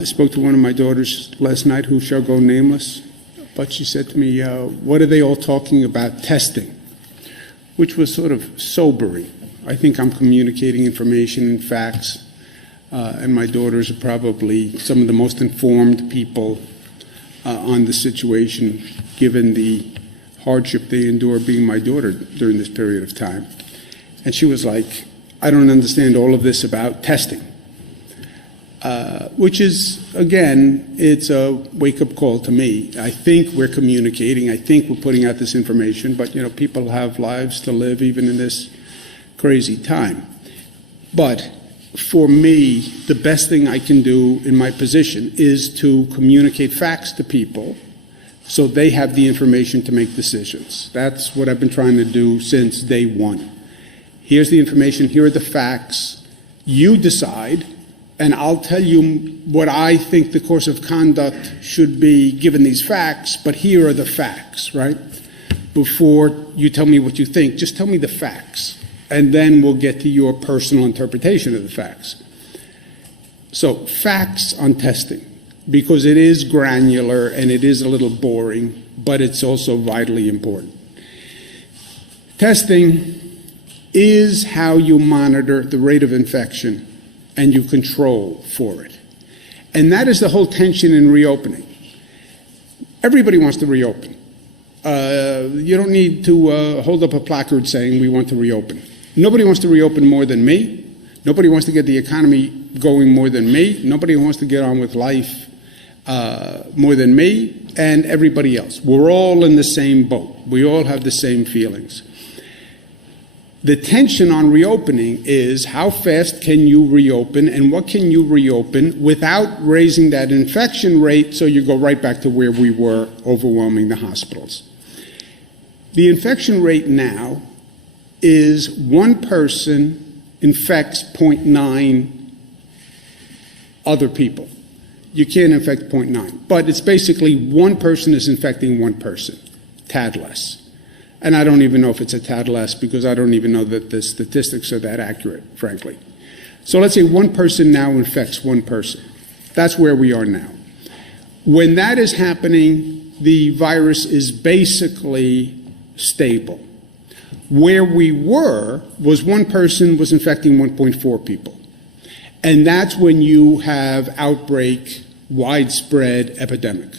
I spoke to one of my daughters last night who shall go nameless, but she said to me, what are they all talking about testing? Which was sort of sobering. I think I'm communicating information and facts, and my daughters are probably some of the most informed people on the situation, given the hardship they endure being my daughter during this period of time. And she was like, I don't understand all of this about testing. Which is, again, it's a wake-up call to me. I think we're communicating. I think we're putting out this information. But, you know, people have lives to live even in this crazy time. But for me, the best thing I can do in my position is to communicate facts to people so they have the information to make decisions. That's what I've been trying to do since day one. Here's the information. Here are the facts. You decide. And I'll tell you what I think the course of conduct should be given these facts, but here are the facts, right? Before you tell me what you think, just tell me the facts, and then we'll get to your personal interpretation of the facts. So, facts on testing, because it is granular and it is a little boring, but it's also vitally important. Testing is how you monitor the rate of infection and you control for it. And that is the whole tension in reopening. Everybody wants to reopen. You don't need to hold up a placard saying we want to reopen. Nobody wants to reopen more than me. Nobody wants to get the economy going more than me. Nobody wants to get on with life more than me and everybody else. We're all in the same boat. We all have the same feelings. The tension on reopening is how fast can you reopen and what can you reopen without raising that infection rate so you go right back to where we were, overwhelming the hospitals. The infection rate now is one person infects 0.9 other people. You can't infect 0.9, but it's basically one person is infecting one person, tad less. And I don't even know if it's a tad less because I don't even know that the statistics are that accurate, frankly. So let's say one person now infects one person. That's where we are now. When that is happening, the virus is basically stable. Where we were was one person was infecting 1.4 people. And that's when you have outbreak, widespread epidemic.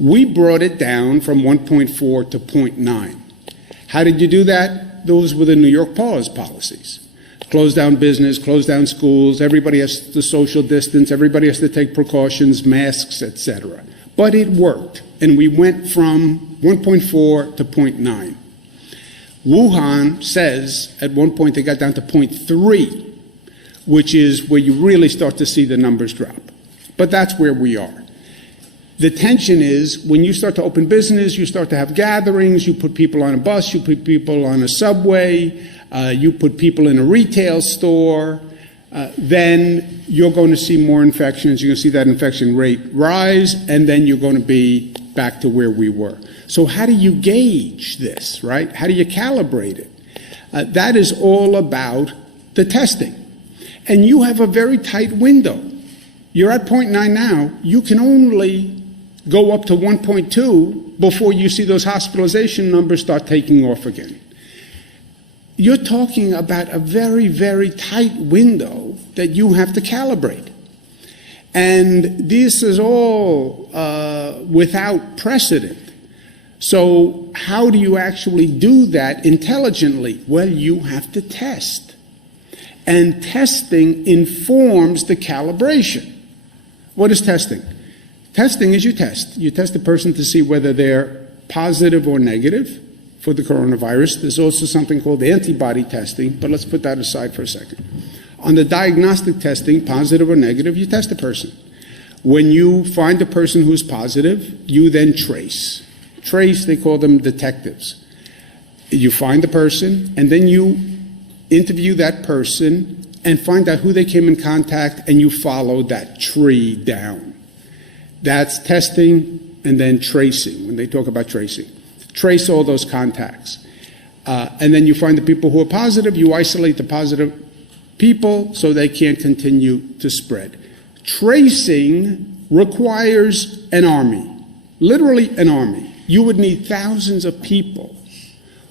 We brought it down from 1.4 to 0.9. How did you do that? Those were the New York pause policies. Close down business, close down schools, everybody has to social distance, everybody has to take precautions, masks, etc. But it worked, and we went from 1.4 to 0.9. Wuhan says at one point they got down to 0.3, which is where you really start to see the numbers drop. But that's where we are. The tension is when you start to open business, you start to have gatherings, you put people on a bus, you put people on a subway, you put people in a retail store, then you're going to see more infections. You're going to see that infection rate rise, and then you're going to be back to where we were. So how do you gauge this, right? How do you calibrate it? That is all about the testing. And you have a very tight window. You're at 0.9 now. You can only go up to 1.2 before you see those hospitalization numbers start taking off again. You're talking about a very, very tight window that you have to calibrate. And this is all without precedent. So how do you actually do that intelligently? Well, you have to test. And testing informs the calibration. What is testing? Testing is you test. You test a person to see whether they're positive or negative for the coronavirus. There's also something called antibody testing, but let's put that aside for a second. On the diagnostic testing, positive or negative, you test a person. When you find a person who's positive, you then trace. Trace, they call them detectives. You find the person, and then you interview that person and find out who they came in contact, and you follow that tree down. That's testing and then tracing, when they talk about tracing. Trace all those contacts. And then you find the people who are positive, you isolate the positive people so they can't continue to spread. Tracing requires an army, literally an army. You would need thousands of people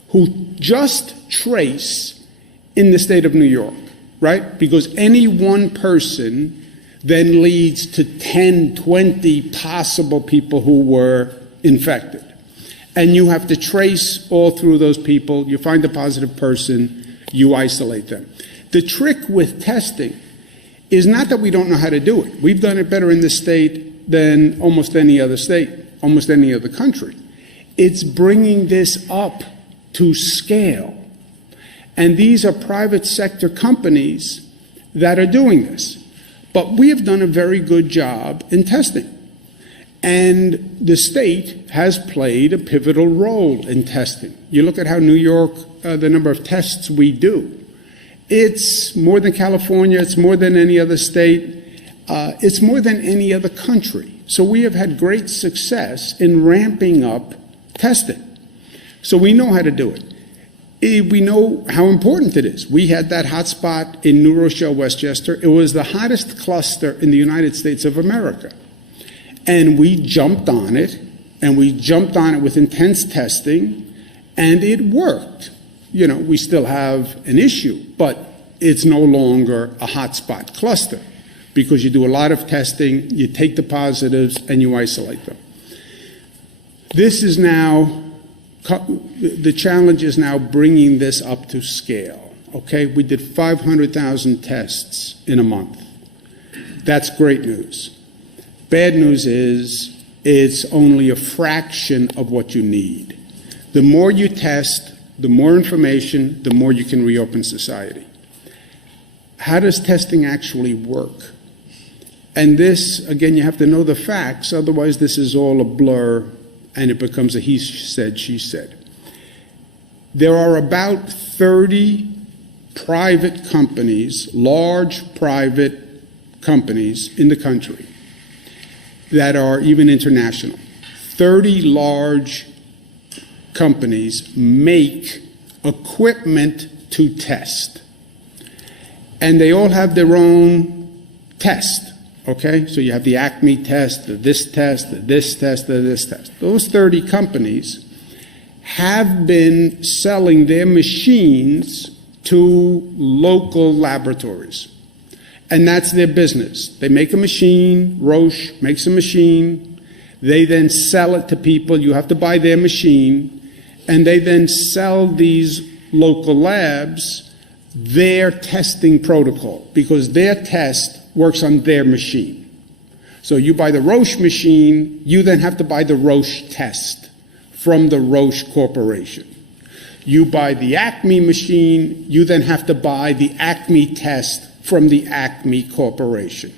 who just trace in the state of New York, right? Because any one person then leads to 10, 20 possible people who were infected. And you have to trace all through those people. You find a positive person, you isolate them. The trick with testing is not that we don't know how to do it. We've done it better in this state than almost any other state, almost any other country. It's bringing this up to scale. And these are private sector companies that are doing this. But we have done a very good job in testing. And the state has played a pivotal role in testing. You look at how New York, the number of tests we do. It's more than California, it's more than any other state, it's more than any other country. So we have had great success in ramping up testing. So we know how to do it. We know how important it is. We had that hotspot in New Rochelle, Westchester. It was the hottest cluster in the United States of America. And we jumped on it, and we jumped on it with intense testing, and it worked. You know, we still have an issue, but it's no longer a hotspot cluster because you do a lot of testing, you take the positives, and you isolate them. This is now, the challenge is now bringing this up to scale, okay? We did 500,000 tests in a month. That's great news. Bad news is it's only a fraction of what you need. The more you test, the more information, the more you can reopen society. How does testing actually work? And this, again, you have to know the facts, otherwise this is all a blur and it becomes a he said, she said. There are about 30 private companies, large private companies in the country that are even international. 30 large companies make equipment to test. And they all have their own test, okay? So you have the Acme test, the this test, the this test, the this test. Those 30 companies have been selling their machines to local laboratories. And that's their business. They make a machine, Roche makes a machine, they then sell it to people, you have to buy their machine, and they then sell these local labs their testing protocol because their test works on their machine. So you buy the Roche machine, you then have to buy the Roche test from the Roche Corporation. You buy the Acme machine, you then have to buy the Acme test from the Acme Corporation.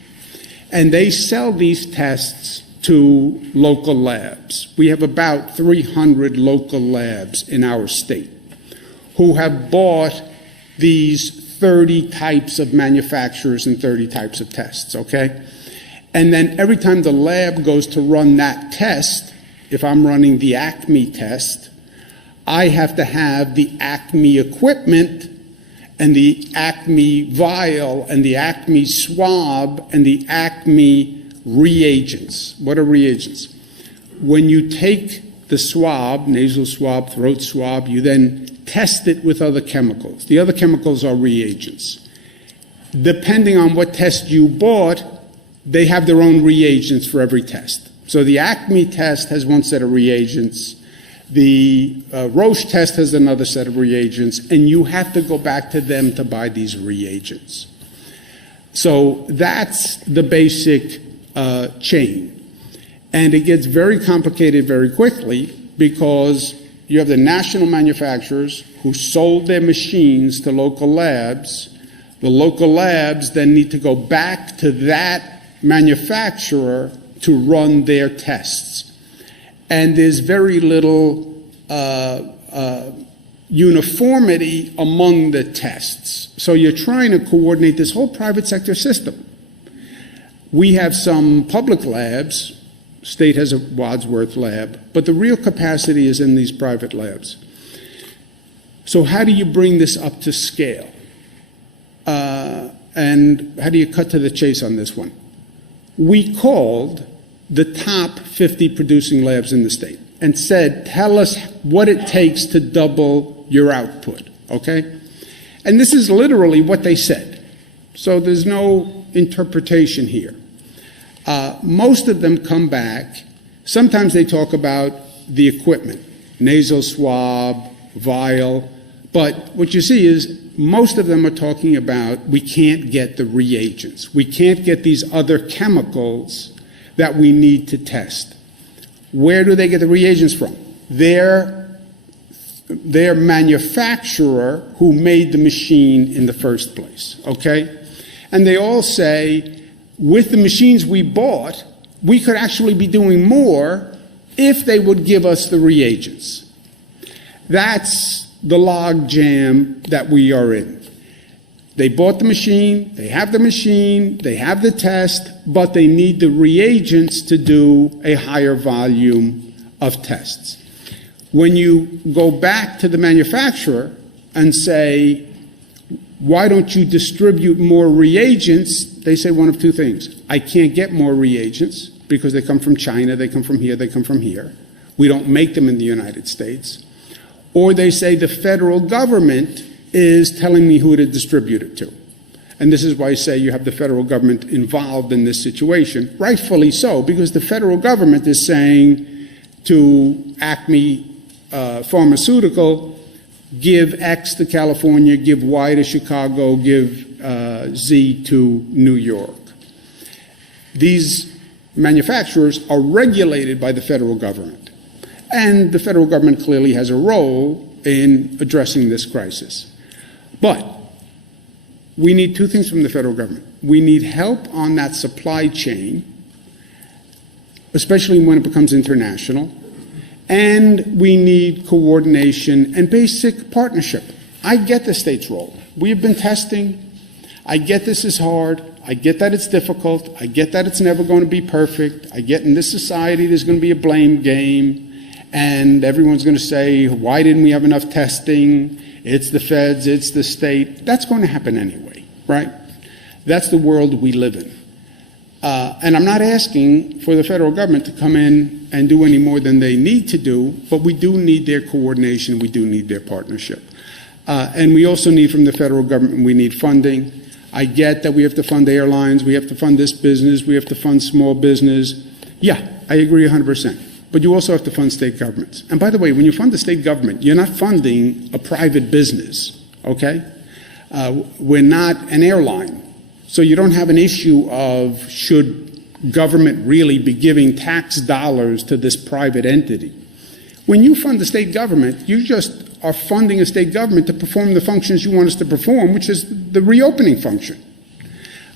And they sell these tests to local labs. We have about 300 local labs in our state who have bought these 30 types of manufacturers and 30 types of tests, okay? And then every time the lab goes to run that test, if I'm running the Acme test, I have to have the Acme equipment and the Acme vial and the Acme swab and the Acme reagents. What are reagents? When you take the swab, nasal swab, throat swab, you then test it with other chemicals. The other chemicals are reagents. Depending on what test you bought, they have their own reagents for every test. So the Acme test has one set of reagents. The Roche test has another set of reagents, and you have to go back to them to buy these reagents. So that's the basic chain. And it gets very complicated very quickly because you have the national manufacturers who sold their machines to local labs. The local labs then need to go back to that manufacturer to run their tests. And there's very little uniformity among the tests. So you're trying to coordinate this whole private sector system. We have some public labs. State has a Wadsworth lab, but the real capacity is in these private labs. So how do you bring this up to scale? And how do you cut to the chase on this one? We called the top 50 producing labs in the state and said, tell us what it takes to double your output, okay? And this is literally what they said. So there's no interpretation here. Most of them come back. Sometimes they talk about the equipment, nasal swab, vial. But what you see is most of them are talking about we can't get the reagents. We can't get these other chemicals that we need to test. Where do they get the reagents from? Their manufacturer who made the machine in the first place, okay? And they all say, with the machines we bought, we could actually be doing more if they would give us the reagents. That's the log jam that we are in. They bought the machine, they have the test, but they need the reagents to do a higher volume of tests. When you go back to the manufacturer and say, why don't you distribute more reagents? They say one of two things. I can't get more reagents because they come from China, they come from here, they come from here. We don't make them in the United States. Or they say the federal government is telling me who to distribute it to. And this is why I say you have the federal government involved in this situation, rightfully so, because the federal government is saying to Acme Pharmaceutical, give X to California, give Y to Chicago, give Z to New York. These manufacturers are regulated by the federal government. And the federal government clearly has a role in addressing this crisis. But we need two things from the federal government. We need help on that supply chain, especially when it becomes international. And we need coordination and basic partnership. I get the state's role. We have been testing. I get this is hard. I get that it's difficult. I get that it's never going to be perfect. I get in this society there's going to be a blame game. And everyone's going to say, why didn't we have enough testing? It's the feds, it's the state. That's going to happen anyway, right? That's the world we live in. And I'm not asking for the federal government to come in and do any more than they need to do, but we do need their coordination, we do need their partnership. And we also need from the federal government, we need funding. I get that we have to fund airlines, we have to fund this business, we have to fund small business. Yeah, I agree 100%. But you also have to fund state governments. And by the way, when you fund the state government, you're not funding a private business, okay? We're not an airline. So you don't have an issue of should government really be giving tax dollars to this private entity. When you fund the state government, you just are funding a state government to perform the functions you want us to perform, which is the reopening function.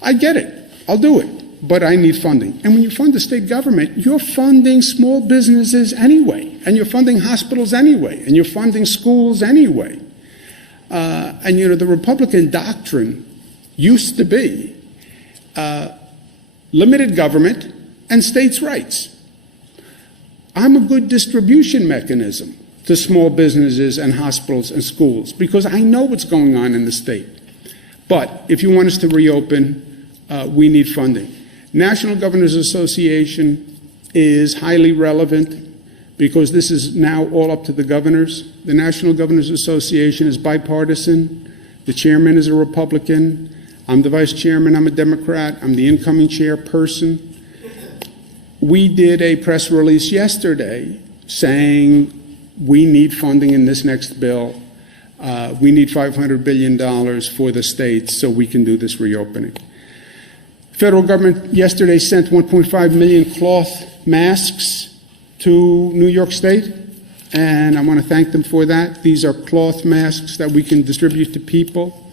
I get it. I'll do it. But I need funding. And when you fund the state government, you're funding small businesses anyway, and you're funding hospitals anyway, and you're funding schools anyway. And, you know, the Republican doctrine used to be limited government and states' rights. I'm a good distribution mechanism to small businesses and hospitals and schools because I know what's going on in the state. But if you want us to reopen, we need funding. National Governors Association is highly relevant because this is now all up to the governors. The National Governors Association is bipartisan. The chairman is a Republican. I'm the vice chairman. I'm a Democrat. I'm the incoming chairperson. We did a press release yesterday saying we need funding in this next bill. We need $500 billion for the states so we can do this reopening. Federal government yesterday sent 1.5 million cloth masks to New York State, and I want to thank them for that. These are cloth masks that we can distribute to people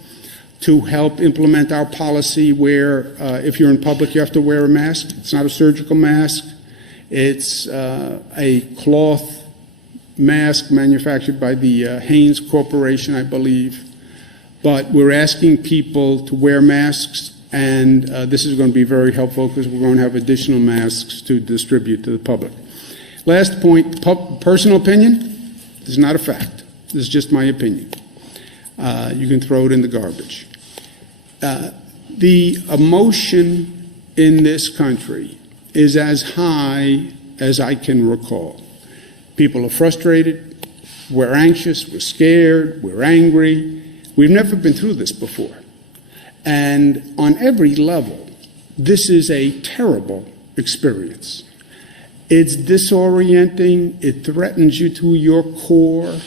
to help implement our policy where if you're in public you have to wear a mask. It's not a surgical mask. It's a cloth mask manufactured by the Hanes Corporation, I believe. But we're asking people to wear masks. And this is going to be very helpful because we're going to have additional masks to distribute to the public. Last point, personal opinion. This is not a fact. This is just my opinion. You can throw it in the garbage. The emotion in this country is as high as I can recall. People are frustrated, we're anxious, we're scared, we're angry. We've never been through this before. And on every level, this is a terrible experience. It's disorienting, it threatens you to your core,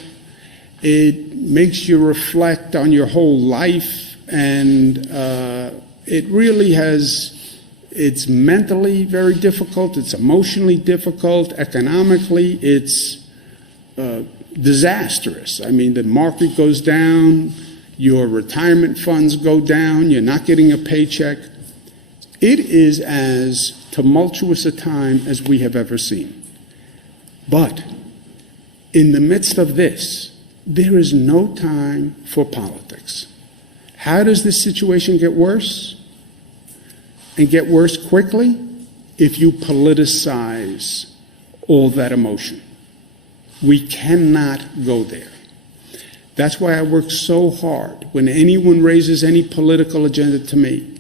it makes you reflect on your whole life, and it really it's mentally very difficult, it's emotionally difficult, economically it's disastrous. I mean, the market goes down, your retirement funds go down, you're not getting a paycheck. It is as tumultuous a time as we have ever seen. But in the midst of this, there is no time for politics. How does this situation get worse? And get worse quickly? If you politicize all that emotion. We cannot go there. That's why I work so hard. When anyone raises any political agenda to me,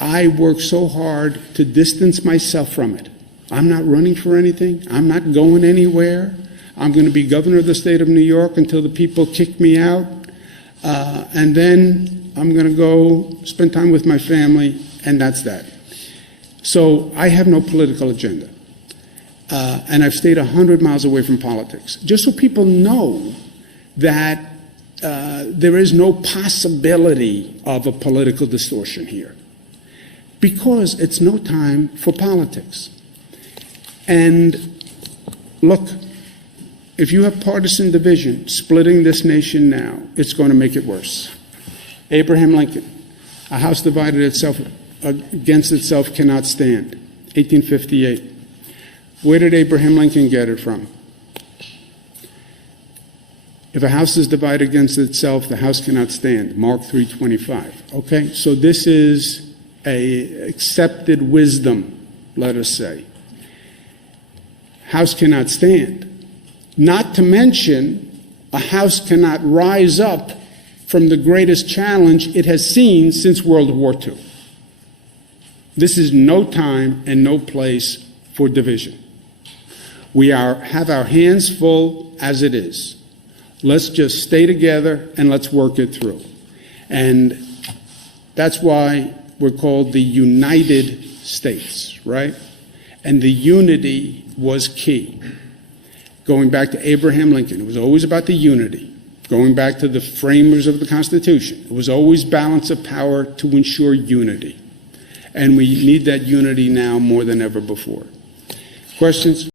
I work so hard to distance myself from it. I'm not running for anything. I'm not going anywhere. I'm going to be governor of the state of New York until the people kick me out. And then I'm going to go spend time with my family, and that's that. So I have no political agenda. And I've stayed 100 miles away from politics, just so people know that there is no possibility of a political distortion here, because it's no time for politics. And look, if you have partisan division splitting this nation now, it's going to make it worse. Abraham Lincoln, a house divided itself against itself cannot stand, 1858. Where did Abraham Lincoln get it from? If a house is divided against itself, the house cannot stand, Mark 3:25. Okay, so this is a accepted wisdom, let us say. House cannot stand. Not to mention, a house cannot rise up from the greatest challenge it has seen since World War II. This is no time and no place for division. We have our hands full as it is. Let's just stay together and let's work it through. And that's why we're called the United States, right? And the unity was key. Going back to Abraham Lincoln, it was always about the unity. Going back to the framers of the Constitution, it was always balance of power to ensure unity. And we need that unity now more than ever before. Questions?